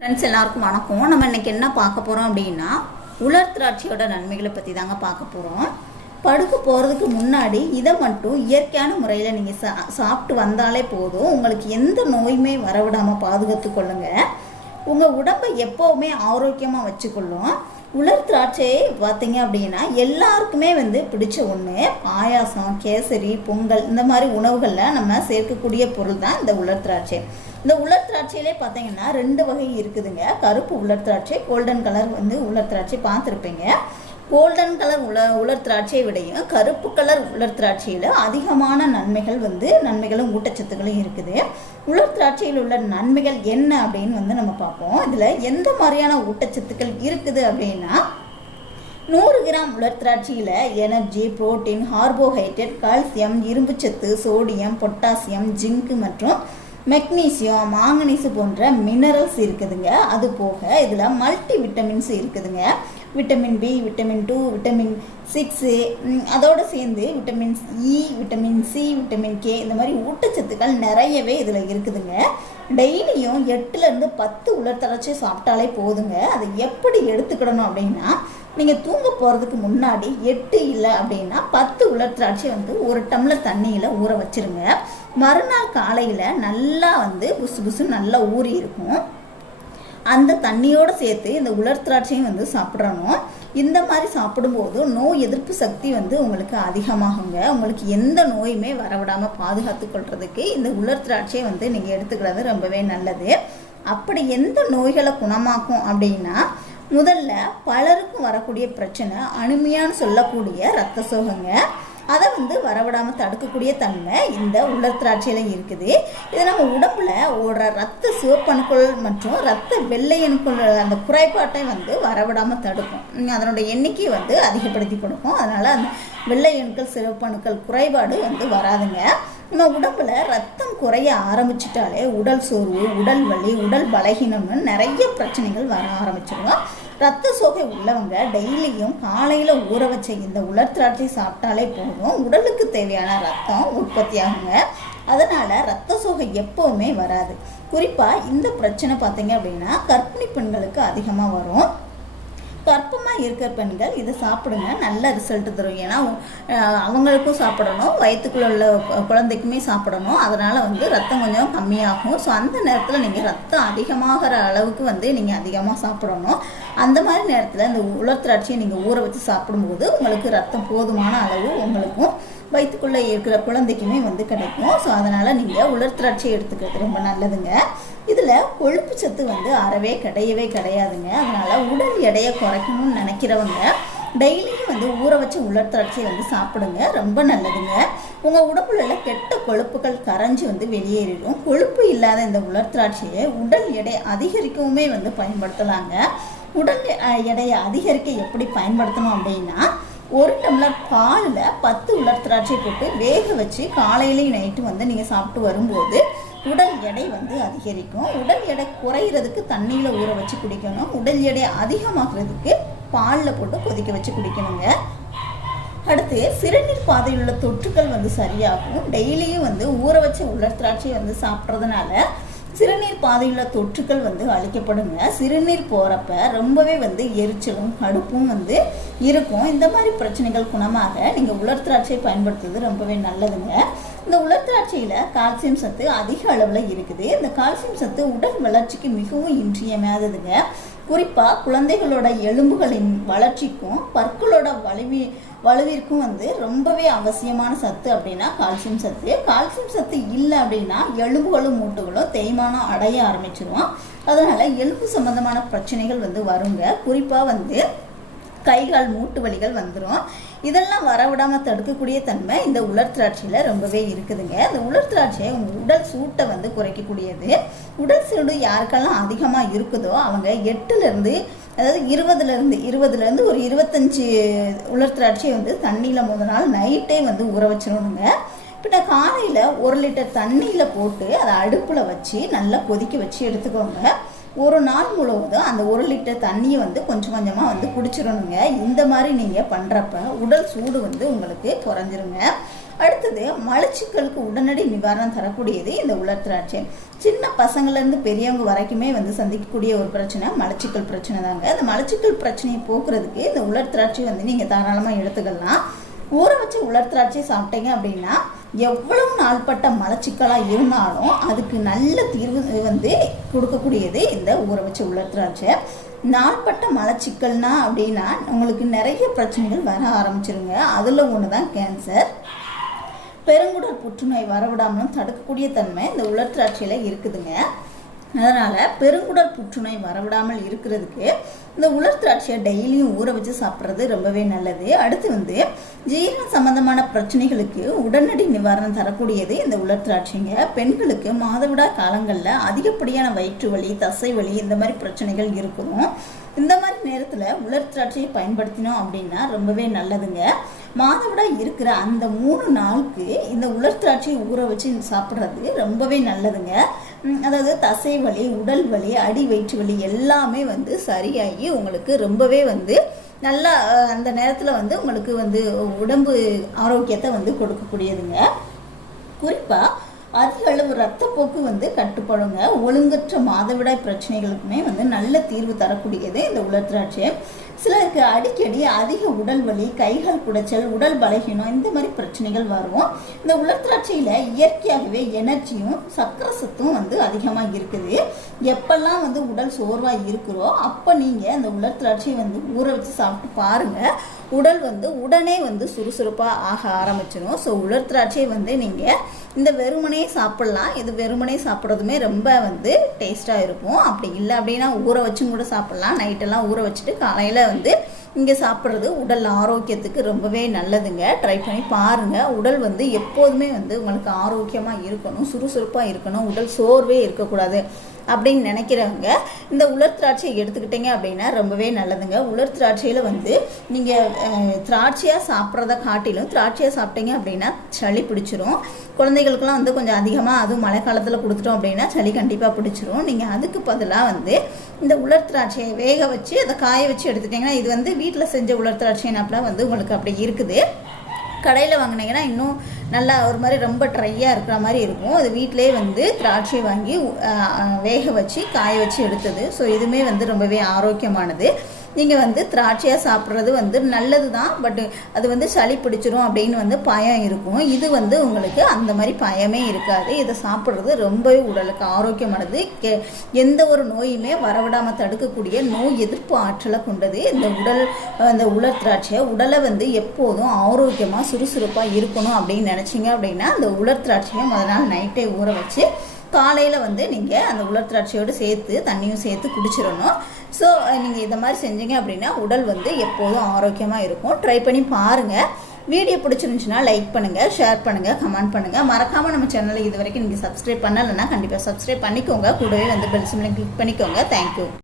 Friends எல்லாருக்கும் வணக்கம். நம்ம இன்னைக்கு என்ன பார்க்க போகிறோம் அப்படின்னா உலர் திராட்சையோட நன்மைகளை பற்றி தாங்க பார்க்க போகிறோம் படுக்க போகிறதுக்கு முன்னாடி இதை மட்டும் இயற்கையான முறையில் நீங்கள் சா சாப்பிட்டு வந்தாலே போதும். உங்களுக்கு எந்த நோயுமே வரவிடாமல் பாதுகாத்து கொள்ளுங்கள் உங்கள் உடம்பை எப்போவுமே ஆரோக்கியமாக வச்சுக்கொள்ளும். உலர் திராட்சையை பார்த்தீங்க அப்படின்னா எல்லாருக்குமே வந்து பிடிச்ச ஒன்று பாயாசம் கேசரி பொங்கல் இந்த மாதிரி உணவுகளில் நம்ம சேர்க்கக்கூடிய பொருள் தான் இந்த உலர் திராட்சை. இந்த உலர் திராட்சையிலே பார்த்தீங்கன்னா ரெண்டு வகை இருக்குதுங்க. கருப்பு உலர் திராட்சை கோல்டன் கலர் வந்து உலர் திராட்சை பார்த்துருப்பீங்க. கோல்டன் கலர் உல உலர் திராட்சையை விடையும் கருப்பு கலர் உலர் திராட்சையில் அதிகமான நன்மைகள் வந்து நன்மைகளும் ஊட்டச்சத்துக்களும் இருக்குது. உலர் திராட்சையில் உள்ள நன்மைகள் என்ன அப்படின்னு வந்து நம்ம பார்ப்போம். இதில் எந்த மாதிரியான ஊட்டச்சத்துக்கள் இருக்குது அப்படின்னா நூறு கிராம் உலர் திராட்சையில் எனர்ஜி புரோட்டீன் கார்போஹைட்ரேட் கால்சியம் இரும்புச்சத்து சோடியம் பொட்டாசியம் ஜிங்க் மற்றும் மெக்னீசியம் மாங்கனீஸு போன்ற மினரல்ஸ் இருக்குதுங்க. அது போக இதில் மல்டி விட்டமின்ஸ் இருக்குதுங்க vitamin B vitamin two vitamin six அதோடு சேர்ந்து vitamin E vitamin C vitamin K இந்த மாதிரி ஊட்டச்சத்துக்கள் நிறையவே இதில் இருக்குதுங்க. டெய்லியும் எட்டுலேருந்து பத்து உலர் திராட்சை சாப்பிட்டாலே போதுங்க. அதை எப்படி எடுத்துக்கிடணும் அப்படின்னா நீங்கள் தூங்க போகிறதுக்கு முன்னாடி எட்டு இல்லை அப்படின்னா பத்து உலர் திராட்சை வந்து ஒரு டம்ளர் தண்ணியில் ஊற வச்சிருங்க. மறுநாள் காலையில் நல்லா வந்து புசு புசு நல்லா ஊறி இருக்கும். அந்த தண்ணியோடு சேர்த்து இந்த உலர் திராட்சையும் வந்து சாப்பிட்றணும். இந்த மாதிரி சாப்பிடும்போது நோய் எதிர்ப்பு சக்தி வந்து உங்களுக்கு அதிகமாகுங்க. உங்களுக்கு எந்த நோயுமே வரவிடாமல் பாதுகாத்து கொள்றதுக்கு இந்த உலர் திராட்சையை வந்து நீங்கள் எடுத்துக்கிறது ரொம்பவே நல்லது. அப்படி எந்த நோய்களை குணமாக்கும் அப்படின்னா முதல்ல பலருக்கும் வரக்கூடிய பிரச்சனை அனுமையான்னு சொல்லக்கூடிய ரத்த சோகங்க. அதை வந்து வரவிடாமல் தடுக்கக்கூடிய தன்மை இந்த உலர் திராட்சையில் இருக்குது. இது நம்ம உடம்புல ஓடுற ரத்த சிவப்பணுக்கள் மற்றும் ரத்த வெள்ளையணுக்கள் அந்த குறைபாட்டை வந்து வரவிடாமல் தடுக்கும். அதனோட அதனுடைய எண்ணிக்கையை வந்து அதிகப்படுத்தி கொடுக்கும். அதனால் அந்த வெள்ளையணுக்கள் சிவப்பணுக்கள் குறைபாடு வந்து வராதுங்க. நம்ம உடம்புல ரத்தம் குறைய ஆரம்பிச்சிட்டாலே உடல் சோர்வு உடல் வலி உடல் பலகீனம்னு நிறைய பிரச்சனைகள் வர ஆரம்பிச்சிடும் ரத்த சோகை உள்ளவங்க டெய்லியும் காலையில் ஊற வச்ச இந்த உலர் திராட்சை சாப்பிட்டாலே போதும். உடலுக்கு தேவையான ரத்தம் உற்பத்தி ஆகுங்க அதனால் ரத்த சோகை எப்போவுமே வராது. குறிப்பாக இந்த பிரச்சனை பார்த்தீங்க அப்படின்னா கர்ப்பிணி பெண்களுக்கு அதிகமாக வரும். கற்பமாக இருக்கிற பெண்கள் இதை சாப்பிடுங்க. நல்ல ரிசல்ட் தரும். ஏன்னா அவங்களுக்கும் சாப்பிடணும். வயிற்றுக்குள்ள உள்ள குழந்தைக்குமே சாப்பிடணும். அதனால் வந்து ரத்தம் கொஞ்சம் கம்மியாகும். ஸோ அந்த நேரத்தில் நீங்கள் ரத்தம் அதிகமாகிற அளவுக்கு வந்து நீங்கள் அதிகமாக சாப்பிடணும். அந்த மாதிரி நேரத்தில் இந்த உலர் திராட்சையை நீங்கள் ஊற வச்சு சாப்பிடும்போது உங்களுக்கு ரத்தம் போதுமான அளவு உங்களுக்கும் வயிற்றுக்குள்ளே இருக்கிற குழந்தைக்குமே வந்து கிடைக்கும். ஸோ அதனால் நீங்கள் உலர் திராட்சை எடுத்துக்கிறது ரொம்ப நல்லதுங்க. இதில் கொழுப்பு சத்து வந்து அறவே கிடையவே கிடையாதுங்க. அதனால் உடல் எடையை குறைக்கணும்னு நினைக்கிறவங்க டெய்லியும் வந்து ஊற வச்சு உலர் திராட்சையை வந்து சாப்பிடுங்க. ரொம்ப நல்லதுங்க. உங்கள் உடம்புல உள்ள கெட்ட கொழுப்புகள் கரைஞ்சி வந்து வெளியேறிடும். கொழுப்பு இல்லாத இந்த உலர் திராட்சையை உடல் எடை அதிகரிக்கவுமே வந்து பயன்படுத்தலாங்க. உடல் எடையை அதிகரிக்க எப்படி பயன்படுத்தணும் அப்படின்னா ஒரு டம்ளர் பாலில் பத்து உலர் திராட்சை போட்டு வேக வச்சு காலையிலையும் நைட்டு வந்து நீங்கள் சாப்பிட்டு வரும்போது உடல் எடை வந்து அதிகரிக்கும். உடல் எடை குறையிறதுக்கு தண்ணியில் ஊற வச்சு குடிக்கணும். உடல் எடை அதிகமாகிறதுக்கு பாலில் போட்டு கொதிக்க வச்சு குடிக்கணுங்க. அடுத்து சிறுநீர் பாதையில் உள்ள தொற்றுக்கள் வந்து சரியாகும். டெய்லியும் வந்து ஊற வச்ச உலர் திராட்சை வந்து சாப்பிட்றதுனால சிறுநீர் பாதையுள்ள தொற்றுக்கள் வந்து அழிக்கப்படுங்க. சிறுநீர் போகிறப்ப ரொம்பவே வந்து எரிச்சலும் கடுப்பும் வந்து இருக்கும். இந்த மாதிரி பிரச்சனைகள் குணமாக நீங்கள் உலர் திராட்சை பயன்படுத்துறது ரொம்பவே நல்லதுங்க. இந்த உலர் திராட்சையில் கால்சியம் சத்து அதிக அளவில் இருக்குது. இந்த கால்சியம் சத்து உடல் வளர்ச்சிக்கு மிகவும் இன்றியமையாததுங்க. குறிப்பாக குழந்தைகளோட எலும்புகளின் வளர்ச்சிக்கும் பற்களோட வலிமை வலுவிற்கும் வந்து ரொம்பவே அவசியமான சத்து அப்படின்னா கால்சியம் சத்து. கால்சியம் சத்து இல்லை அப்படின்னா எலும்புகளும் மூட்டுகளும் தேய்மானம் அடைய ஆரம்பிச்சிருவோம் அதனால எலும்பு சம்பந்தமான பிரச்சனைகள் வந்து வருங்க. குறிப்பாக வந்து கை கால் மூட்டு வலிகள் வந்துடும் இதெல்லாம் வரவிடாமல் தடுக்கக்கூடிய தன்மை இந்த உலர் திராட்சையில் ரொம்பவே இருக்குதுங்க. இந்த உலர் திராட்சை உங்கள் உடல் சூட்டை வந்து குறைக்கக்கூடியது. உடல் சூடு யாருக்கெல்லாம் அதிகமாக இருக்குதோ அவங்க எட்டுலேருந்து அதாவது இருபதுலேருந்து இருபதுலேருந்து ஒரு இருபத்தஞ்சி உலர் வந்து தண்ணியில் முத நாள் நைட்டே வந்து ஊற வச்சிடணுங்க. பின்ன காலையில் ஒரு லிட்டர் தண்ணியில் போட்டு அதை அடுப்பில் வச்சு நல்லா கொதிக்க வச்சு எடுத்துக்கோங்க. ஒரு நாள் முழுவதும் அந்த ஒரு லிட்டர் தண்ணியை வந்து கொஞ்சம் கொஞ்சமாக வந்து குடிச்சிடணுங்க. இந்த மாதிரி நீங்கள் பண்ணுறப்ப உடல் சூடு வந்து உங்களுக்கு குறைஞ்சிருங்க. அடுத்தது மலச்சிக்கலுக்கு உடனடி நிவாரணம் தரக்கூடியது இந்த உலர் திராட்சை. சின்ன பசங்கள்லேருந்து பெரியவங்க வரைக்குமே வந்து சந்திக்கக்கூடிய ஒரு பிரச்சனை மலச்சிக்கல் பிரச்சனை தாங்க. அந்த மலச்சிக்கல் பிரச்சனையை போக்குறதுக்கு இந்த உலர் திராட்சை வந்து நீங்கள் தாராளமாக எடுத்துக்கலாம். ஊற வச்சு உலர் திராட்சை சாப்பிட்டீங்க அப்படின்னா எவ்வளவு நாள்பட்ட மலச்சிக்கலாக இருந்தாலும் அதுக்கு நல்ல தீர்வு வந்து கொடுக்கக்கூடியது இந்த ஊற வச்சு உலர் திராட்சை. நாள்பட்ட மலச்சிக்கல்னா அப்படின்னா உங்களுக்கு நிறைய பிரச்சனைகள் வர ஆரம்பிச்சிருங்க. அதில் ஒன்று தான் கேன்சர். பெருங்குடல் புற்றுநோய் வரவிடாமலும் தடுக்கக்கூடிய தன்மை இந்த உலர் திராட்சையில் இருக்குதுங்க. அதனால் பெருங்குடல் புற்றுநோய் வரவிடாமல் இருக்கிறதுக்கு இந்த உலர் திராட்சையை டெய்லியும் ஊற வச்சு சாப்பிட்றது ரொம்பவே நல்லது. அடுத்து வந்து ஜீரண சம்பந்தமான பிரச்சனைகளுக்கு உடனடி நிவாரணம் தரக்கூடியது இந்த உலர் திராட்சைங்க. பெண்களுக்கு மாதவிடா காலங்களில் அதிகப்படியான வயிற்று வலி தசை வலி இந்த மாதிரி பிரச்சனைகள் இருக்கும். இந்த மாதிரி நேரத்தில் உலர் திராட்சையை பயன்படுத்தினோம் அப்படின்னா ரொம்பவே நல்லதுங்க. மாதவிடா இருக்கிற அந்த மூணு நாளுக்கு இந்த உலர் திராட்சையை ஊற வச்சு சாப்பிட்றது ரொம்பவே நல்லதுங்க. அதாவது தசை வலி உடல் வலி அடி வயிற்று வலி எல்லாமே வந்து சரியாகி உங்களுக்கு ரொம்பவே வந்து நல்லா அந்த நேரத்தில் வந்து உங்களுக்கு வந்து உடம்பு ஆரோக்கியத்தை வந்து கொடுக்கக்கூடியதுங்க. குறிப்பாக அதிக அளவு ரத்தப்போக்கு வந்து கட்டுப்படுங்க. ஒழுங்கற்ற மாதவிடாய் பிரச்சனைகளுக்குமே வந்து நல்ல தீர்வு தரக்கூடியது இந்த உலர் திராட்சை. சிலருக்கு அடிக்கடி அதிக உடல் வலி கைகள் குடைச்சல் உடல் பலகீனம் இந்த மாதிரி பிரச்சனைகள் வரும். இந்த உலர் திராட்சையில் இயற்கையாகவே எனர்ஜியும் சக்கர சத்தும் வந்து அதிகமாக இருக்குது. எப்பெல்லாம் வந்து உடல் சோர்வாக இருக்கிறோ அப்போ நீங்கள் அந்த உலர் திராட்சையை வந்து ஊற வச்சு சாப்பிட்டு பாருங்கள் உடல் வந்து உடனே வந்து சுறுசுறுப்பாக ஆக ஆரம்பிச்சிடும் ஸோ உலர் திராட்சையை வந்து நீங்கள் இந்த வெறுமனே சாப்பிட்லாம். இது வெறுமனே சாப்பிட்றதுமே ரொம்ப வந்து டேஸ்ட்டாக இருக்கும். அப்படி இல்லை அப்படின்னா ஊற வச்சும் கூட சாப்பிட்லாம். நைட்டெல்லாம் ஊற வச்சுட்டு காலையில் வந்து இங்கே சாப்பிட்றது உடல் ஆரோக்கியத்துக்கு ரொம்பவே நல்லதுங்க. ட்ரை பண்ணி பாருங்கள் உடல் வந்து எப்போதுமே வந்து உங்களுக்கு ஆரோக்கியமாக இருக்கணும் சுறுசுறுப்பாக இருக்கணும். உடல் சோர்வே இருக்கக்கூடாது. அப்படின்னு நினைக்கிறவங்க இந்த உலர் திராட்சையை எடுத்துக்கிட்டீங்க அப்படின்னா ரொம்பவே நல்லதுங்க. உலர் திராட்சையில் வந்து நீங்கள் திராட்சையாக சாப்பிட்றத காட்டிலும் திராட்சையாக சாப்பிட்டீங்க அப்படின்னா சளி பிடிச்சிரும். குழந்தைகளுக்கெல்லாம் வந்து கொஞ்சம் அதிகமாக அதுவும் மழை காலத்தில் கொடுத்துட்டோம் அப்படின்னா சளி கண்டிப்பாக பிடிச்சிரும். நீங்கள் அதுக்கு பதிலாக வந்து இந்த உலர் திராட்சையை வேக வச்சு அதை காய வச்சு எடுத்துட்டிங்கன்னா இது வந்து வீட்டில் செஞ்ச உலர் திராட்சைனாப்பில் வந்து உங்களுக்கு அப்படி இருக்குது. கடையில் வாங்கினீங்கன்னா இன்னும் நல்லா ஒரு மாதிரி ரொம்ப ட்ரையாக இருக்கிற மாதிரி இருக்கும். அது வீட்டிலே வந்து திராட்சை வாங்கி வேக வச்சு காய வச்சு எடுத்தது. ஸோ இதுவுமே வந்து ரொம்பவே ஆரோக்கியமானது. நீங்கள் வந்து திராட்சையாக சாப்பிட்றது வந்து நல்லது தான் பட் அது வந்து சளி பிடிச்சிரும் அப்படின்னு வந்து பயம் இருக்கும். இது வந்து உங்களுக்கு அந்த மாதிரி பயமே இருக்காது. இதை சாப்பிட்றது ரொம்பவே உடலுக்கு ஆரோக்கியமானது. கே எந்த ஒரு நோயுமே வரவிடாமல் தடுக்கக்கூடிய நோய் எதிர்ப்பு ஆற்றலை கொண்டது. இந்த உடல் அந்த உலர் திராட்சை உடலை வந்து எப்போதும் ஆரோக்கியமாக சுறுசுறுப்பாக இருக்கணும் அப்படின்னு நினச்சிங்க அப்படின்னா அந்த உலர் திராட்சையை முதல் நாள் நைட்டே ஊற வச்சு காலையில் வந்து நீங்கள் அந்த உலர் திராட்சையோடு சேர்த்து தண்ணியும் சேர்த்து குடிச்சிடணும். ஸோ நீங்கள் இதை மாதிரி செஞ்சீங்க அப்படின்னா உடல் வந்து எப்போதும் ஆரோக்கியமாக இருக்கும். ட்ரை பண்ணி பாருங்கள் வீடியோ பிடிச்சிருந்துச்சுன்னா லைக் பண்ணுங்கள் ஷேர் பண்ணுங்கள் கமெண்ட் பண்ணுங்கள் மறக்காமல் நம்ம சேனலை இது வரைக்கும் நீங்கள் சப்ஸ்கிரைப் பண்ணலைன்னா கண்டிப்பாக சப்ஸ்கிரைப் பண்ணிக்கோங்க. கூடவே வந்து பெல் சிம்லையும் கிளிக் பண்ணிக்கோங்க. Thank you